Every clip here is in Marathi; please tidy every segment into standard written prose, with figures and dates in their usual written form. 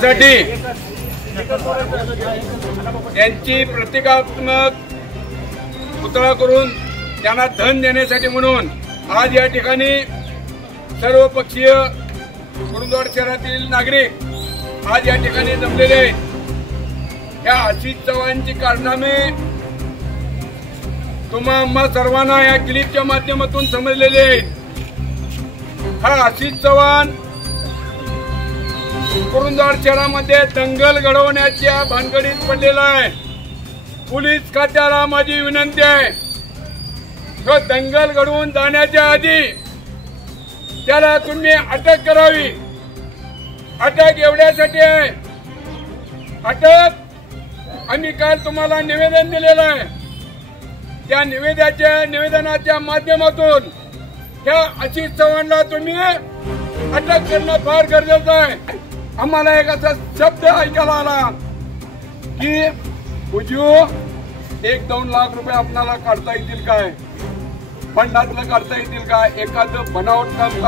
साठी त्यांची प्रतिकात्मक पुतळा करून त्यांना धन देण्यासाठी म्हणून आज या ठिकाणी सर्व पक्षीय कुरुंदवाड शहरातील नागरिक आज या ठिकाणी जमलेले आहेत। या आशिष चव्हाणची कारनामे तुम्हा सर्वांना या क्लिपच्या माध्यमातून समजलेले आहेत। हा आशिष चव्हाण कुरुंदवाड शहरामध्ये दंगल घडवण्याच्या भानगडीत पडलेला आहे। पोलीस खात्याला माझी विनंती आहे, तो दंगल घडवून जाण्याच्या आधी त्याला तुम्ही अटक करावी। अटक एवढ्यासाठी आहे, अटक आम्ही काल तुम्हाला निवेदन दिलेलं आहे, त्या निवेदनाच्या माध्यमातून त्या आशिष चव्हाणला तुम्ही अटक करणं फार गरजेचं आहे। आम्हाला एक असा शब्द ऐकायला आला की उजू 1-2 लाख रुपये आपल्याला काढता येतील काय, फंडातलं काढता येतील काय, एखादं बनावट काम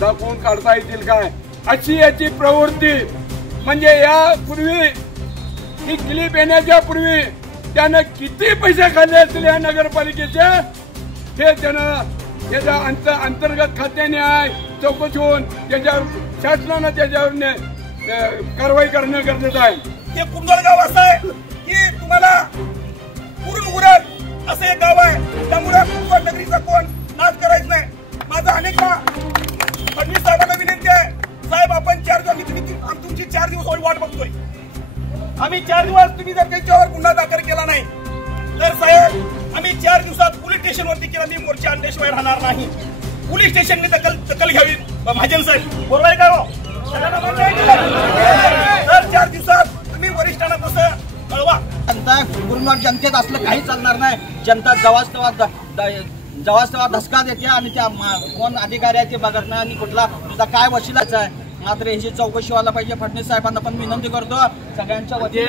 दाखवून काढता येतील काय, अशी याची प्रवृत्ती। म्हणजे यापूर्वी ही क्लिप येण्याच्या पूर्वी त्यानं किती पैसे खाल्ले असतील या नगरपालिकेचे हे त्यानं याच्या अंतर्गत खात्याने आहे चौकशी होऊन त्याच्यावर शासनानं त्याच्यावर कारवाई करणं गरजेचं आहे। हे कुंदळ गाव असं आहे की तुम्हाला पुरून उरण असं एक गाव आहे, त्यामुळे कुंदळ नगरीचा कोण नाश करायचं नाही। माझा अनेकदा फडणवीस साहेबांना विनंती आहे, साहेब आपण 4 दिवस तुमची 4 दिवस वाट बघतोय, आम्ही 4 दिवस तुम्ही जर त्यांच्यावर गुन्हा दाखल केला नाही तर साहेब आम्ही 4 दिवसात पोलीस स्टेशनवरती केला मी मोर्चा आणल्याशिवाय राहणार नाही। पोलीस स्टेशनने दखल घ्यावी महाजन साहेब, बरोबर आहे का हो? तर 4 दिवसात तुम्ही वरिष्ठांना तसं कळवा। जनता कुरुंदवाड जनतेत असलं काही चालणार नाही। जनता जवास तेव्हा धसका देते आणि त्या कोण अधिकारी आहे ते बघत नाही आणि कुठला तुझा काय वशिलाचा आहे। मात्र याची चौकशी व्हायला पाहिजे। फडणवीस साहेबांना पण विनंती करतो सगळ्यांच्या वतीने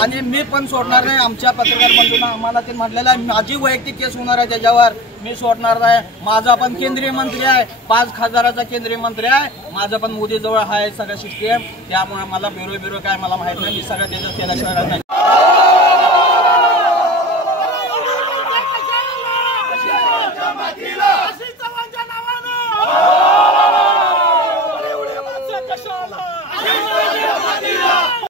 आणि मी पण सोडणार नाही। आमच्या पत्रकार बंधूंना आम्हाला ते म्हटलेलं आहे, माझी वैयक्तिक केस होणार आहे त्याच्यावर, मी सोडणार नाही। माझा पण केंद्रीय मंत्री आहे, 5 खासदाराचा केंद्रीय मंत्री आहे, माझं पण मोदी जवळ आहे सगळं सिस्टीम, त्यामुळे मला ब्युरो काय मला माहित नाही, मी सगळं त्याच्यात केल्याशिवाय नाही।